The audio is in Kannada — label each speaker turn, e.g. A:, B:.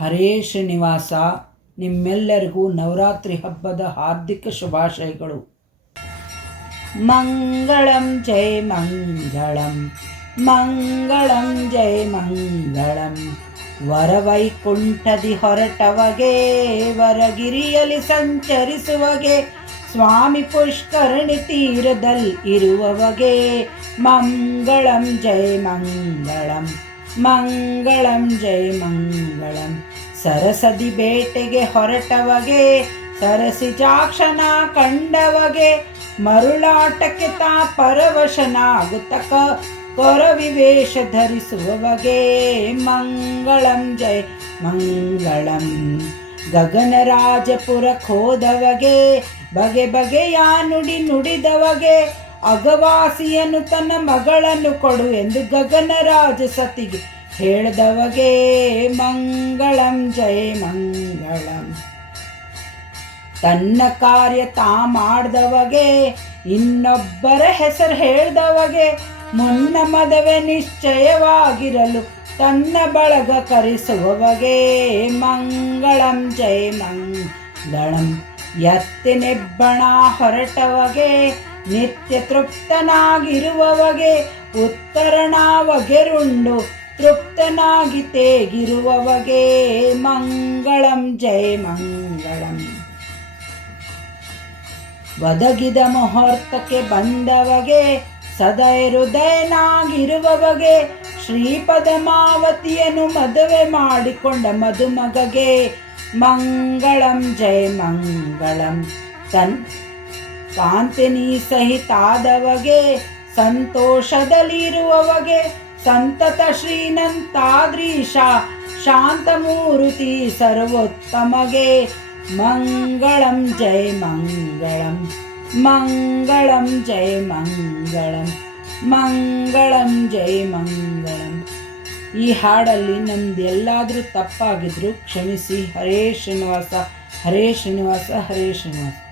A: ಹರೇ ಶ್ರೀನಿವಾಸ, ನಿಮ್ಮೆಲ್ಲರಿಗೂ ನವರಾತ್ರಿ ಹಬ್ಬದ ಹಾರ್ದಿಕ ಶುಭಾಶಯಗಳು. ಮಂಗಳಂ ಜಯ ಮಂಗಳಂ ಮಂಗಳಂ ಜಯ ಮಂಗಳಂ. ವರವೈಕುಂಠದಿ ಹೊರಟವಗೆ, ವರಗಿರಿಯಲ್ಲಿ ಸಂಚರಿಸುವಗೆ, ಸ್ವಾಮಿ ಪುಷ್ಕರಣಿ ತೀರದಲ್ಲಿ ಇರುವವಗೆ, ಮಂಗಳಂ ಜಯ ಮಂಗಳಂ. ಮಂಗಳಂ, ಜೈ ಮಂಗಳಂ. ಸರಸದಿ ಬೇಟೆಗೆ ಹೊರಟವಗೆ, ಸರಸಿ ಸರಸಿಜಾಕ್ಷನ ಕಂಡವಗೆ, ಮರುಳಾಟಕ್ಕೆ ತಾ ಪರವಶನಾಗುತ್ತ ಕೊರವಿವೇಶ ಧರಿಸುವವಗೆ. ಮಂಗಳಂ, ಜೈ ಮಂಗಳಂ. ಗಗನರಾಜಪುರ ಹೋದವಗೆ, ಬಗೆ ಬಗೆಯ ನುಡಿ ನುಡಿದವಗೆ ಅಗವಾಸಿಯನು ತನ್ನ ಮಗಳನ್ನು ಕೊಡು ಎಂದು ಗಗನರಾಜ ಸತಿಗೆ ಹೇಳದವಗೆ, ಮಂಗಳಂ ಜೈ ಮಂಗಳಂ. ತನ್ನ ಕಾರ್ಯ ತಾ ಮಾಡ್ದವಗೆ, ಇನ್ನೊಬ್ಬರ ಹೆಸರು ಹೇಳ್ದವಗೆ, ಮುನ್ನ ಮದವೆ ನಿಶ್ಚಯವಾಗಿರಲು ತನ್ನ ಬಳಗ ಕರೆಸುವವಗೆ, ಮಂಗಳಂ ಜೈ ಮಂಗಳಂ. ಎತ್ತಿನೆಬ್ಬಣ ಹೊರಟವಗೆ ನಿತ್ಯ ತೃಪ್ತನಾಗಿರುವವಗೆ ಉತ್ತರಣಾವಗೆರುಂಡು ತೃಪ್ತನಾಗಿ ತೇಗಿರುವವಗೆ ಮಂಗಳಂ, ಜಯ ಮಂಗಳಂ. ಒದಗಿದ ಮುಹೂರ್ತಕ್ಕೆ ಬಂದವಗೆ ಸದಯ ಹೃದಯನಾಗಿರುವವಗೆ ಶ್ರೀಪದಮಾವತಿಯನ್ನು ಮದುವೆ ಮಾಡಿಕೊಂಡ ಮದುಮಗಗೆ ಮಂಗಳಂ, ಜಯ ಮಂಗಳಂ. ತನ್ ಕಾಂತಿನಿ ಸಹಿತಾದವಗೆ, ಸಂತೋಷದಲ್ಲಿರುವವಗೆ, ಸಂತತ ಶ್ರೀನಂತಾದ್ರೀಶ, ಶಾಂತಮೂರ್ತಿ ಸರ್ವೋತ್ತಮಗೆ. ಮಂಗಳಂ ಜೈ ಮಂಗಳಂ ಮಂಗಳಂ ಜಯ ಮಂಗಳಂ ಮಂಗಳಂ ಜೈ ಮಂಗಳಂ. ಈ ಹಾಡಲ್ಲಿ ನಮ್ದು ಎಲ್ಲಾದರೂ ತಪ್ಪಾಗಿದ್ರು ಕ್ಷಮಿಸಿ. ಹರೇ ಶ್ರೀನಿವಾಸ ಹರೇ ಶ್ರೀನಿವಾಸ ಹರೇ ಶ್ರೀನಿವಾಸ.